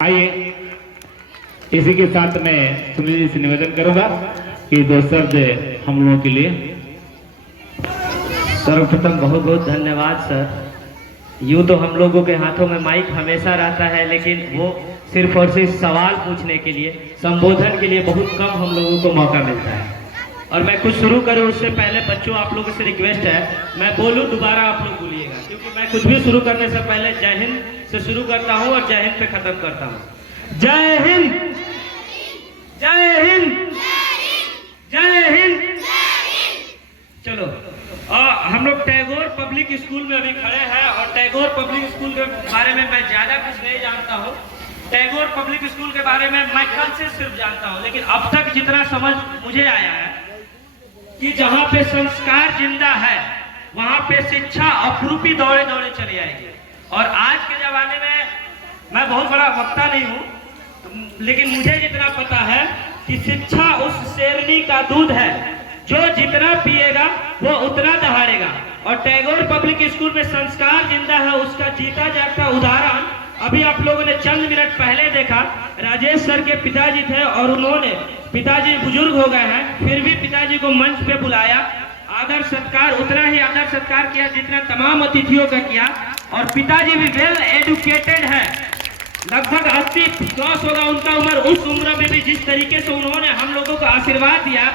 आइए इसी के साथ मैं सुनील जी से निवेदन करूंगा कि दो शब्द हम लोगों के लिए। सर्वप्रथम बहुत बहुत धन्यवाद सर। यूँ तो हम लोगों के हाथों में माइक हमेशा रहता है, लेकिन वो सिर्फ और सिर्फ सवाल पूछने के लिए, संबोधन के लिए बहुत कम हम लोगों को मौका मिलता है। और मैं कुछ शुरू करूं उससे पहले बच्चों, आप लोगों से रिक्वेस्ट है, मैं बोलूं दोबारा आप लोग बोलिएगा, क्योंकि मैं कुछ भी शुरू करने से पहले जय हिंद से शुरू करता हूं और जय हिंद पे खत्म करता हूं। जय हिंद, जय हिंद, जय हिंद। चलो, हम लोग टैगोर पब्लिक स्कूल में अभी खड़े हैं और टैगोर पब्लिक स्कूल के बारे में मैं ज्यादा कुछ नहीं जानता हूँ। टैगोर पब्लिक स्कूल के बारे में मैं कल से सिर्फ जानता हूँ, लेकिन अब तक जितना समझ मुझे आया है कि जहाँ पे संस्कार जिंदा है वहाँ पे शिक्षा अपरूपी दौड़े दौड़े चली आएगी। और आज के जमाने में मैं बहुत बड़ा वक्ता नहीं हूँ, लेकिन मुझे जितना पता है कि शिक्षा उस शेरनी का दूध है जो जितना पिएगा वो उतना दहाड़ेगा। और टैगोर पब्लिक स्कूल में संस्कार जिंदा है, उसका जीता जागता उदाहरण अभी आप लोगों ने चंद मिनट पहले देखा। राजेश सर के पिताजी थे और उन्होंने, पिताजी बुजुर्ग हो गए हैं, फिर भी पिताजी को मंच पे बुलाया, आदर सत्कार, उतना ही आदर सत्कार किया जितना तमाम अतिथियों का किया। और पिताजी भी वेल एजुकेटेड है, लगभग 80-100 होगा उनका उम्र। उस उम्र में भी जिस तरीके से उन्होंने हम लोगों को आशीर्वाद दिया,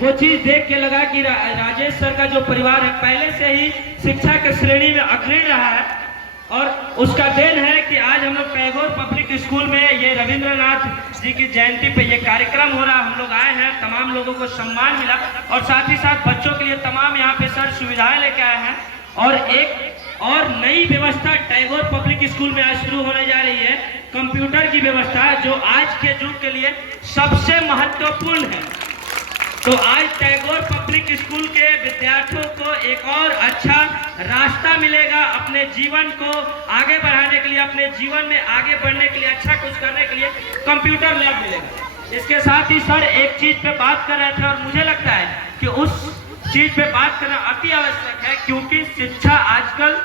वो चीज देख के लगा कि राजेश सर का जो परिवार है पहले से ही शिक्षा के श्रेणी में अग्रणी रहा है। और उसका देन है कि आज हम लोग टैगोर पब्लिक स्कूल में ये रविंद्रनाथ जी की जयंती पे ये कार्यक्रम हो रहा, हम लोग आए हैं, तमाम लोगों को सम्मान मिला और साथ ही साथ बच्चों के लिए तमाम यहाँ पे सर सुविधाएं लेके आए हैं। और एक और नई व्यवस्था टैगोर पब्लिक स्कूल में आज शुरू होने जा रही है, कंप्यूटर की व्यवस्था, जो आज के युग के लिए सबसे महत्वपूर्ण है। तो आज टैगोर पब्लिक स्कूल के विद्यार्थियों को एक और अच्छा रास्ता मिलेगा अपने जीवन को आगे बढ़ाने के लिए, अपने जीवन में आगे बढ़ने के लिए, अच्छा कुछ करने के लिए कंप्यूटर लैब मिलेगा। इसके साथ ही सर एक चीज पे बात कर रहे थे और मुझे लगता है कि उस चीज पे बात करना अति आवश्यक है, क्योंकि शिक्षा आजकल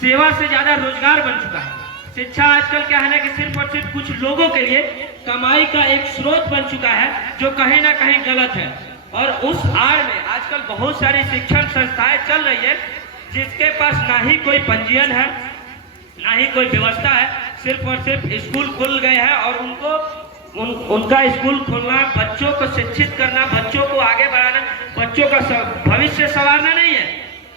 सेवा से ज्यादा रोजगार बन चुका है। शिक्षा आजकल क्या है ना कि सिर्फ और सिर्फ कुछ लोगों के लिए कमाई का एक स्रोत बन चुका है, जो कहीं ना कहीं गलत है। और उस आड़ में आजकल बहुत सारी शिक्षण संस्थाएं चल रही है जिसके पास ना ही कोई पंजीयन है, ना ही कोई व्यवस्था है, सिर्फ और सिर्फ स्कूल खुल गए हैं और उनका स्कूल खोलना, बच्चों को शिक्षित करना, बच्चों को आगे बढ़ाना, बच्चों का भविष्य संवारना नहीं है।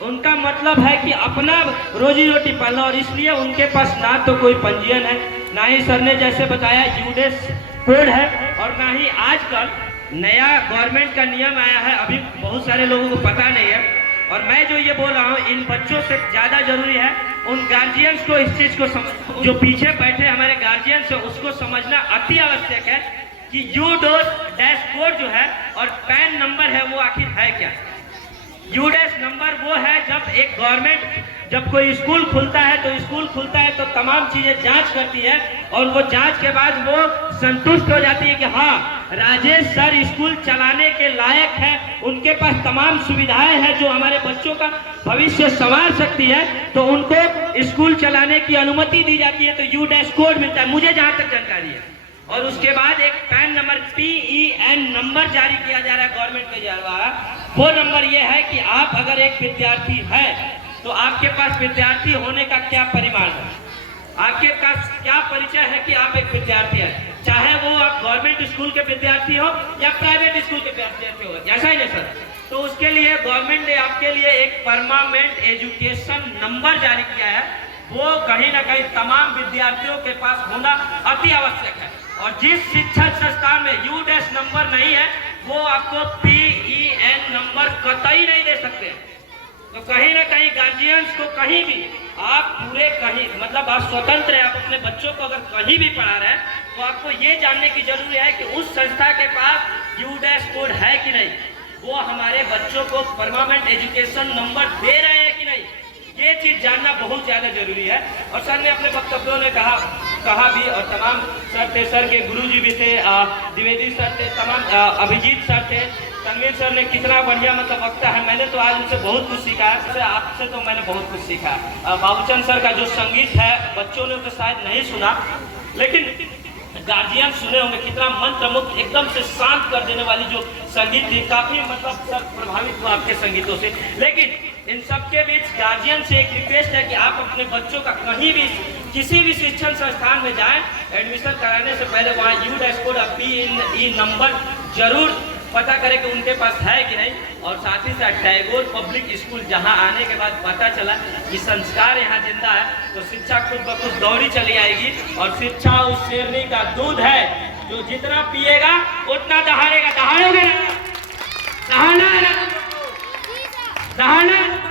उनका मतलब है कि अपना रोजी रोटी पालना, और इसलिए उनके पास ना तो कोई पंजीयन है, ना ही सर ने जैसे बताया यूडेस कोड है, और ना ही आजकल नया गवर्नमेंट का नियम आया है, अभी बहुत सारे लोगों को पता नहीं है। और मैं जो ये बोल रहा हूँ, इन बच्चों से ज़्यादा जरूरी है उन गार्जियंस को इस चीज़ को जो पीछे बैठे हमारे गार्जियंस है उसको समझना अति आवश्यक है कि यूडोस डैशबोर्ड जो है और पैन नंबर है वो आखिर है क्या। यूडेस नंबर वो है जब एक गवर्नमेंट, जब कोई स्कूल खुलता है तो तमाम चीजें जांच करती है और वो जांच के बाद वो संतुष्ट हो जाती है कि हाँ राजेश सर स्कूल चलाने के लायक है, उनके पास तमाम सुविधाएं हैं जो हमारे बच्चों का भविष्य संवार सकती है, तो उनको स्कूल चलाने की अनुमति दी जाती है। तो यूडेस कोड मिलता है, मुझे जहाँ तक जानकारी है। और उसके बाद एक पैन नंबर PEN नंबर जारी किया जा रहा है गवर्नमेंट के द्वारा। वो नंबर ये है कि आप अगर एक विद्यार्थी है तो आपके पास विद्यार्थी होने का क्या परिमाण है, आपके पास क्या परिचय है कि आप एक विद्यार्थी है, चाहे वो आप गवर्नमेंट स्कूल के विद्यार्थी हो या प्राइवेट स्कूल के विद्यार्थी हो, ऐसा ही नहीं सर। तो उसके लिए गवर्नमेंट ने आपके लिए एक परमानेंट एजुकेशन नंबर जारी किया है, वो कहीं ना कहीं तमाम विद्यार्थियों के पास होना अति आवश्यक है। और जिस शिक्षण संस्थान में यूडेस नंबर नहीं है वो आपको PEN नंबर कतई नहीं दे सकते। तो कहीं ना कहीं गार्जियंस को कहीं भी आप पूरे कहीं मतलब आप स्वतंत्र है, आप अपने बच्चों को अगर कहीं भी पढ़ा रहे हैं तो आपको ये जानने की जरूरत है कि उस संस्था के पास यूडेस कोड है कि नहीं, वो हमारे बच्चों को परमानेंट एजुकेशन नंबर दे रहे हैं कि नहीं, ये चीज जानना बहुत ज्यादा जरूरी है। और सर ने अपने वक्तव्यों में कहा भी, और तमाम सर थे, सर के गुरुजी भी थे, द्विवेदी सर थे, तमाम अभिजीत सर थे, तनवीर सर ने कितना बढ़िया मतलब वक्ता है। मैंने तो आज उनसे बहुत कुछ सीखा है, आपसे तो मैंने बहुत कुछ सीखा है। बाबूचंद सर का जो संगीत है बच्चों ने तो शायद नहीं सुना, लेकिन गार्जियन सुने होंगे कितना मंत्रमुग्ध एकदम से शांत कर देने वाली जो संगीत थी, काफी मतलब सब प्रभावित हुआ आपके संगीतों से। लेकिन इन सबके बीच गार्जियन से एक रिक्वेस्ट है कि आप अपने बच्चों का कहीं भी किसी भी शिक्षण संस्थान में जाएं, एडमिशन कराने से पहले वहाँ U-PE नंबर जरूर पता करें कि उनके पास है कि नहीं। और साथ ही साथ टैगोर पब्लिक स्कूल जहां आने के बाद पता चला कि संस्कार यहां जिंदा है, तो शिक्षा खुद ब खुद दौड़ी चली आएगी। और शिक्षा उस शेरनी का दूध है जो जितना पिएगा उतना दहाड़ेगा। दहाड़ोगे ना? दहाड़ना है ना? दहाड़ना है ना?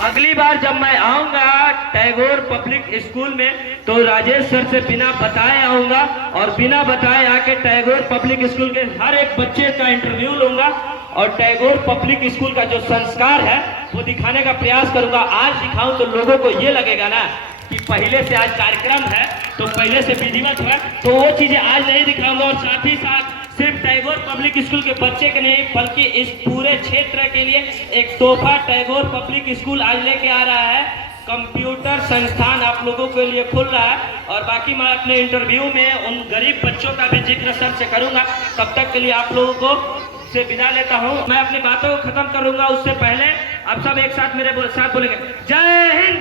अगली बार जब मैं आऊंगा टैगोर पब्लिक स्कूल में तो राजेश सर से बिना बताए आऊंगा और बिना बताए आके टैगोर पब्लिक स्कूल के हर एक बच्चे का इंटरव्यू लूंगा और टैगोर पब्लिक स्कूल का जो संस्कार है वो दिखाने का प्रयास करूंगा। आज दिखाऊं तो लोगों को ये लगेगा ना कि पहले से आज कार्यक्रम है तो पहले से विधिवत है, तो वो चीजें आज नहीं दिखाऊंगा। और साथ ही साथ सिर्फ टैगोर पब्लिक स्कूल के बच्चे के नहीं बल्कि इस पूरे क्षेत्र के लिए एक तोहफा टैगोर पब्लिक स्कूल आज लेके आ रहा है। कंप्यूटर संस्थान आप लोगों के लिए खुल रहा है। और बाकी मैं अपने इंटरव्यू में उन गरीब बच्चों का भी जिक्र सर से करूंगा। तब तक के लिए आप लोगों को से विदा लेता हूं। मैं अपनी बातों को खत्म करूंगा उससे पहले आप सब एक साथ मेरे साथ बोलेंगे जय हिंद,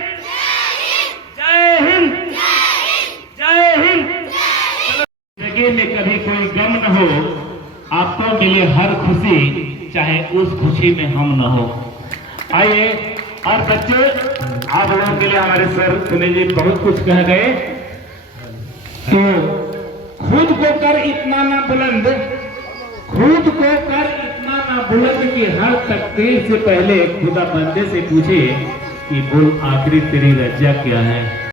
जय हिंद, जय हिंद। जिंदगी में कभी कोई गम न हो, आपको मिले हर खुशी, चाहे उस खुशी में हम न हो। आइए और बच्चे, आप लोगों के लिए हमारे सर सुनील जी बहुत कुछ कह गए। तो खुद को कर इतना ना बुलंद, खुद को कर इतना ना बुलंद कि हर तकदीर से पहले खुदा बंदे से पूछे कि बोल आखिरी तेरी रजा क्या है।